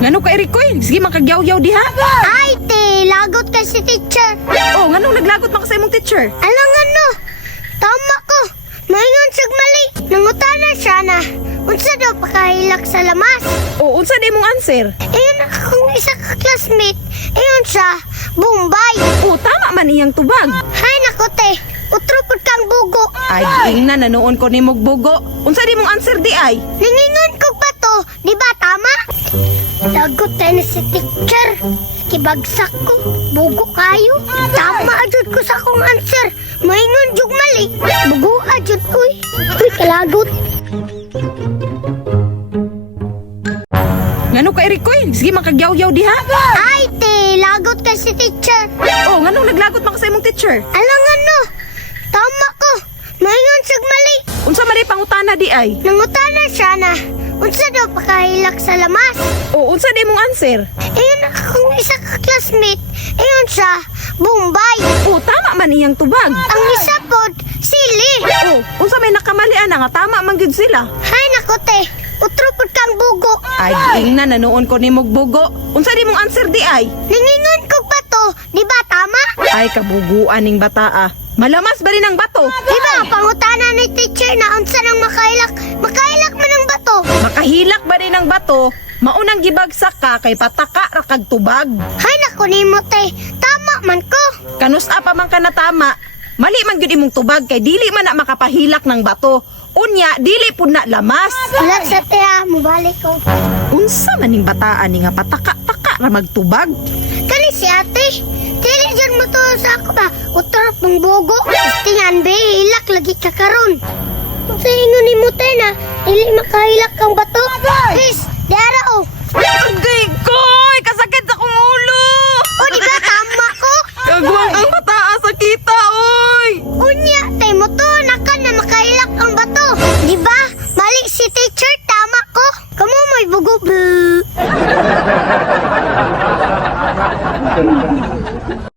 Ngano ka Erikoy? Sige makagyaw-yaw diha. Ay, te, lagot ka si teacher. Oh, nganong naglagot man ka sa imong teacher? Alang ano? Tama ko. Mahingon siyag mali. Nangutana siya na. Unsa daw pakahilak sa lamas? Oh, unsa di mong answer? Ayun akong isa ka classmate. Ayun siya, Bombay. Oh, tama man iyang tubag. Hay nako te, utrupod kang bugo. Ay, ingna nanoon ko ni Mugbugo. Unsa di mong answer di ay? Ningingon ko pa to, di ba tama? Lagot tayo na si teacher. Kibagsak ko, bugo kayo. Tama ajud ko sa akong answer. Maingon jug mali. Bugo ajud uy. Uy, kalagot. Ngano ka Erikoy? Sige makagyaw-yaw diha. Ay, te, lagot ka si teacher. Oh, nganong naglagot man ka sa imong teacher? Alang ano? Tama ko. Maingon siyag mali. Unsa man di pangutana di ay? Nangutana siya na. Unsa daw pakahilak sa lamas? Oh, unsa di mong answer? Ayun akong isa ka classmate. Ayun siya, Bombay. Oh, tama man iyang tubag. Ang isa pod, sili. Oh, unsa may nakamalian na nga tama man gyud sila. Hay nako te, utrupod kang bugo. Ay, ingna nanoon ko ni Mugbugo. Unsa di mong answer di ay? Ningingon ko pa to, di ba tama? Ay, kabuguan ning bata ah. Malamas ba rin ang bato? Di ba pangutana ni teacher na unsa nang makailak? Makailak man ang bato. Makahilak ba rin ang bato? Maunang gibagsak ka kay pataka ra kag tubag. Hay nako nimo te, tama man ko. Kanusa pa man ka na tama. Mali man gyud imong tubag kay dili man na makapahilak ng bato. Unya, dili pud na lamas. Wala sa te ha, mubalik ko. Unsa man ning bataan ni nga pataka-taka ra magtubag? Kani si ate, dili dyan mo to sa ako ba? Utrop mong bugo. Tingan be, hilak lagi ka karon. Sa ingon ni mo te na, dili makahilak kang bato. Please, diara oh. Agay